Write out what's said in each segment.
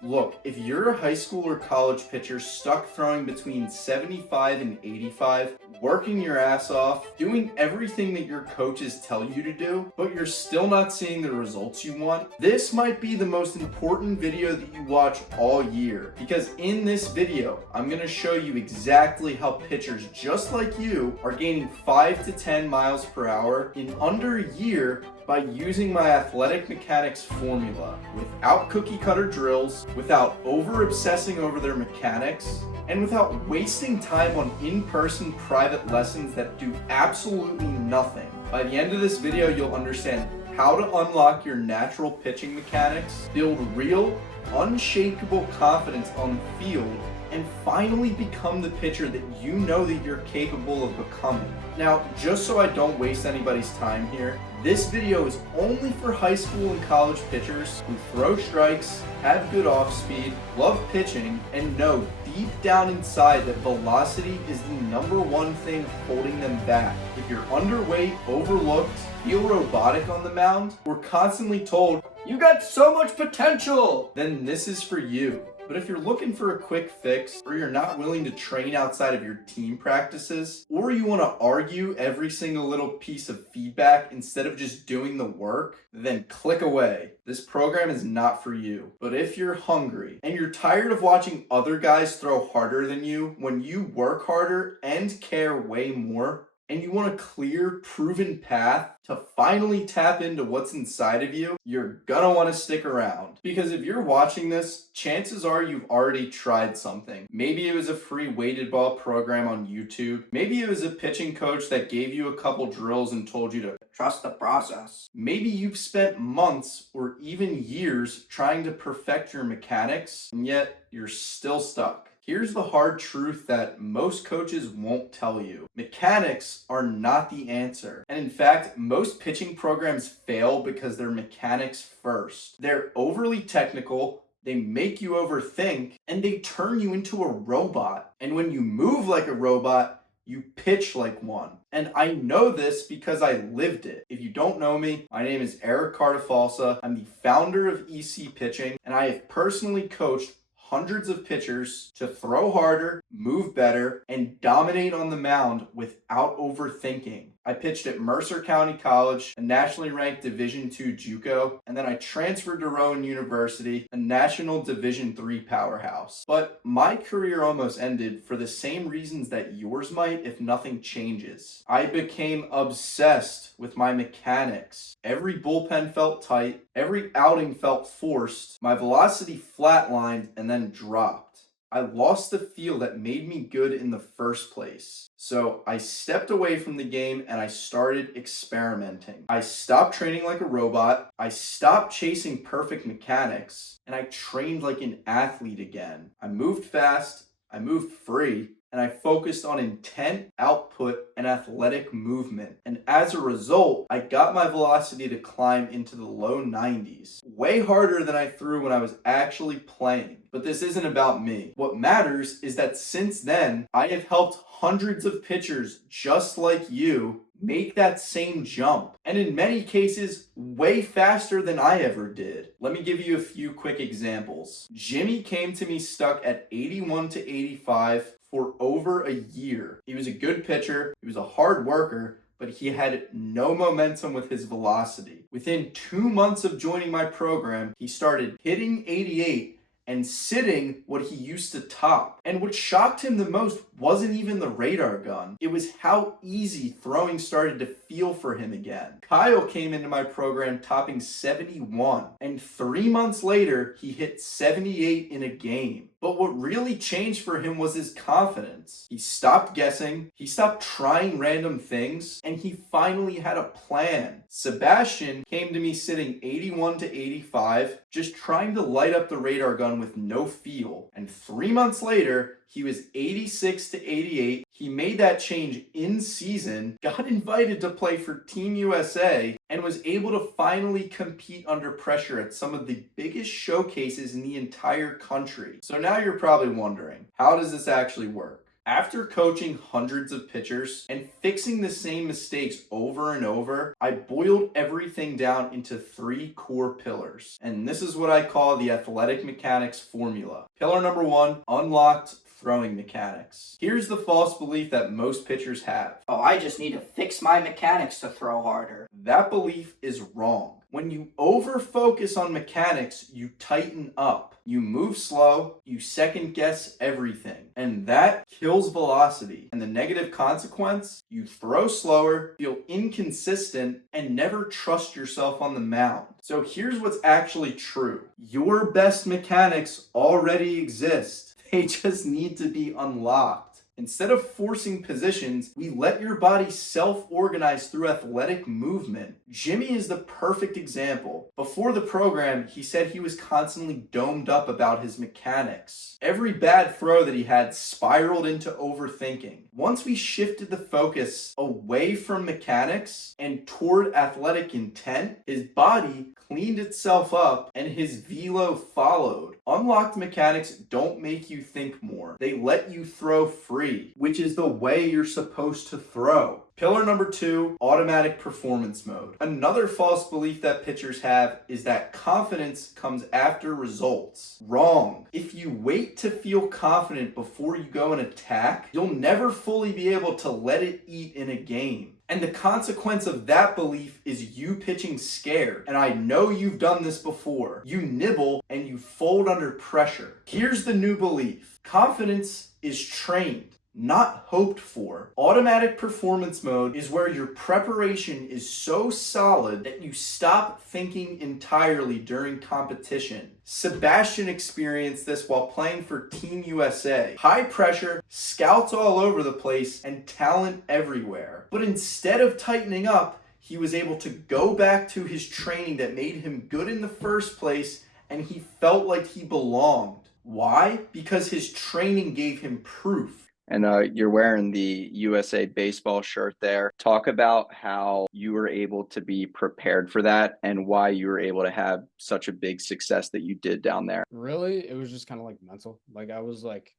Look, if you're a high school or college pitcher stuck throwing between 75 and 85, working your ass off, doing everything that your coaches tell you to do, but you're still not seeing the results you want, this might be the most important video that you watch all year. Because in this video, I'm going to show you exactly how pitchers just like you are gaining 5 to 10 miles per hour in under a year by using my athletic mechanics formula without cookie cutter drills, without over obsessing over their mechanics, and without wasting time on in-person private lessons that do absolutely nothing. By the end of this video, you'll understand how to unlock your natural pitching mechanics, build real, unshakable confidence on the field, and finally become the pitcher that you know that you're capable of becoming. Now, just so I don't waste anybody's time here, this video is only for high school and college pitchers who throw strikes, have good off speed, love pitching, and know deep down inside that velocity is the #1 thing holding them back. If you're underweight, overlooked, feel robotic on the mound, or constantly told, "You got so much potential," then this is for you. But if you're looking for a quick fix, or you're not willing to train outside of your team practices, or you want to argue every single little piece of feedback instead of just doing the work, then click away. This program is not for you. But if you're hungry, and you're tired of watching other guys throw harder than you when you work harder and care way more, and you want a clear, proven path to finally tap into what's inside of you, you're gonna want to stick around. Because if you're watching this, chances are you've already tried something. Maybe it was a free weighted ball program on YouTube. Maybe it was a pitching coach that gave you a couple drills and told you to trust the process. Maybe you've spent months or even years trying to perfect your mechanics, and yet you're still stuck. Here's the hard truth that most coaches won't tell you. Mechanics are not the answer. And in fact, most pitching programs fail because they're mechanics first. They're overly technical, they make you overthink, and they turn you into a robot. And when you move like a robot, you pitch like one. And I know this because I lived it. If you don't know me, my name is Eric Cartafalsa. I'm the founder of EC Pitching, and I have personally coached hundreds of pitchers to throw harder, move better, and dominate on the mound without overthinking. I pitched at Mercer County College, a nationally ranked Division II JUCO, and then I transferred to Rowan University, a national Division III powerhouse. But my career almost ended for the same reasons that yours might if nothing changes. I became obsessed with my mechanics. Every bullpen felt tight, every outing felt forced, my velocity flatlined and then dropped. I lost the feel that made me good in the first place. So I stepped away from the game and I started experimenting. I stopped training like a robot. I stopped chasing perfect mechanics, and I trained like an athlete again. I moved fast, I moved free, and I focused on intent, output, and athletic movement. And as a result, I got my velocity to climb into the low 90s, way harder than I threw when I was actually playing. But this isn't about me. What matters is that since then, I have helped hundreds of pitchers just like you make that same jump. And in many cases, way faster than I ever did. Let me give you a few quick examples. Jimmy came to me stuck at 81 to 85 for over a year. He was a good pitcher, he was a hard worker, but he had no momentum with his velocity. Within 2 months of joining my program, he started hitting 88 and sitting what he used to top. And what shocked him the most wasn't even the radar gun. It was how easy throwing started to feel for him again. Kyle came into my program topping 71, and 3 months later, he hit 78 in a game. But what really changed for him was his confidence. He stopped guessing, he stopped trying random things, and he finally had a plan. Sebastian came to me sitting 81 to 85, just trying to light up the radar gun with no feel. And 3 months later, he was 86 to 88. He made that change in season, got invited to play for Team USA, and was able to finally compete under pressure at some of the biggest showcases in the entire country. So now you're probably wondering, how does this actually work? After coaching hundreds of pitchers and fixing the same mistakes over and over, I boiled everything down into 3 core pillars. And this is what I call the athletic mechanics formula. Pillar number 1, unlocked throwing mechanics. Here's the false belief that most pitchers have. Oh, I just need to fix my mechanics to throw harder. That belief is wrong. When you over-focus on mechanics, you tighten up. You move slow, you second guess everything, and that kills velocity. And the negative consequence, you throw slower, feel inconsistent, and never trust yourself on the mound. So here's what's actually true. Your best mechanics already exist. They just need to be unlocked. Instead of forcing positions, we let your body self-organize through athletic movement. Jimmy is the perfect example. Before the program, he said he was constantly domed up about his mechanics. Every bad throw that he had spiraled into overthinking. Once we shifted the focus away from mechanics and toward athletic intent, his body cleaned itself up and his velo followed. Unlocked mechanics don't make you think more. They let you throw free, which is the way you're supposed to throw. Pillar number 2, automatic performance mode. Another false belief that pitchers have is that confidence comes after results. Wrong. If you wait to feel confident before you go and attack, you'll never fully be able to let it eat in a game. And the consequence of that belief is you pitching scared. And I know you've done this before. You nibble and you fold under pressure. Here's the new belief. Confidence is trained, not hoped for. Automatic performance mode is where your preparation is so solid that you stop thinking entirely during competition. Sebastian experienced this while playing for Team USA. High pressure, scouts all over the place, and talent everywhere. But instead of tightening up, he was able to go back to his training that made him good in the first place, and he felt like he belonged. Why? Because his training gave him proof. And you're wearing the USA baseball shirt there. Talk about how you were able to be prepared for that and why you were able to have such a big success that you did down there. Really, it was just kind of like mental. Like I was like,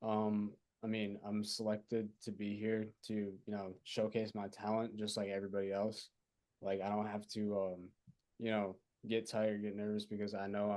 I'm selected to be here to, showcase my talent just like everybody else. Like I don't have to, get tired, get nervous because I know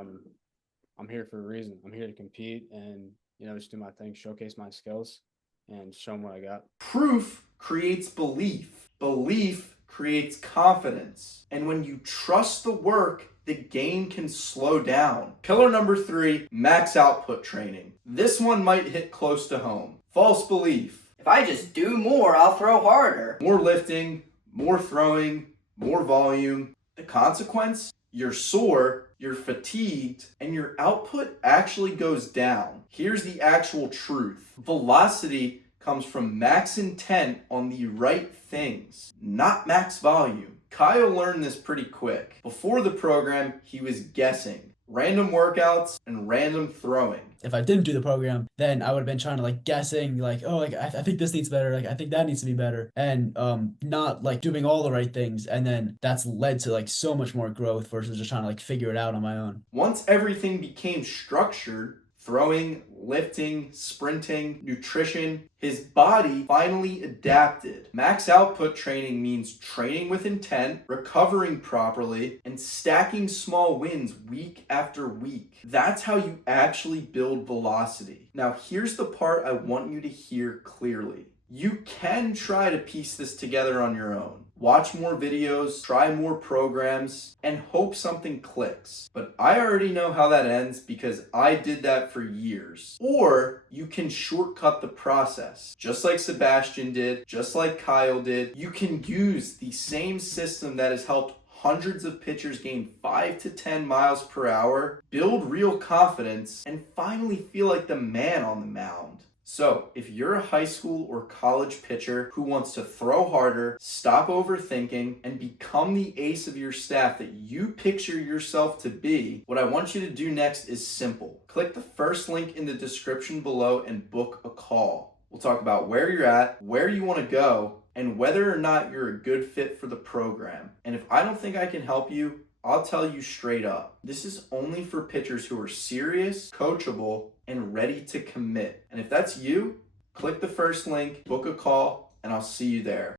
I'm here for a reason. I'm here to compete and, just do my thing, showcase my skills and show them what I got. Proof creates belief. Belief creates confidence. And when you trust the work, the game can slow down. Pillar number 3, max output training. This one might hit close to home. False belief. If I just do more, I'll throw harder. More lifting, more throwing, more volume. The consequence? You're sore, you're fatigued, and your output actually goes down. Here's the actual truth. Velocity comes from max intent on the right things, not max volume. Kyle learned this pretty quick. Before the program, he was guessing. Random workouts and random throwing. If I didn't do the program, then I would have been trying to guessing I think this needs better, I think that needs to be better, and not doing all the right things, and then that's led to so much more growth versus just trying to figure it out on my own. Once everything became structured, throwing, lifting, sprinting, nutrition, his body finally adapted. Max output training means training with intent, recovering properly, and stacking small wins week after week. That's how you actually build velocity. Now, here's the part I want you to hear clearly. You can try to piece this together on your own. Watch more videos, try more programs, and hope something clicks. But I already know how that ends because I did that for years. Or you can shortcut the process. Just like Sebastian did, just like Kyle did. You can use the same system that has helped hundreds of pitchers gain 5 to 10 miles per hour, build real confidence, and finally feel like the man on the mound. So, if you're a high school or college pitcher who wants to throw harder, stop overthinking, and become the ace of your staff that you picture yourself to be, what I want you to do next is simple. Click the first link in the description below and book a call. We'll talk about where you're at, where you want to go, and whether or not you're a good fit for the program. And if I don't think I can help you, I'll tell you straight up. This is only for pitchers who are serious, coachable, and ready to commit. And if that's you, Click the first link, book a call, and I'll see you there.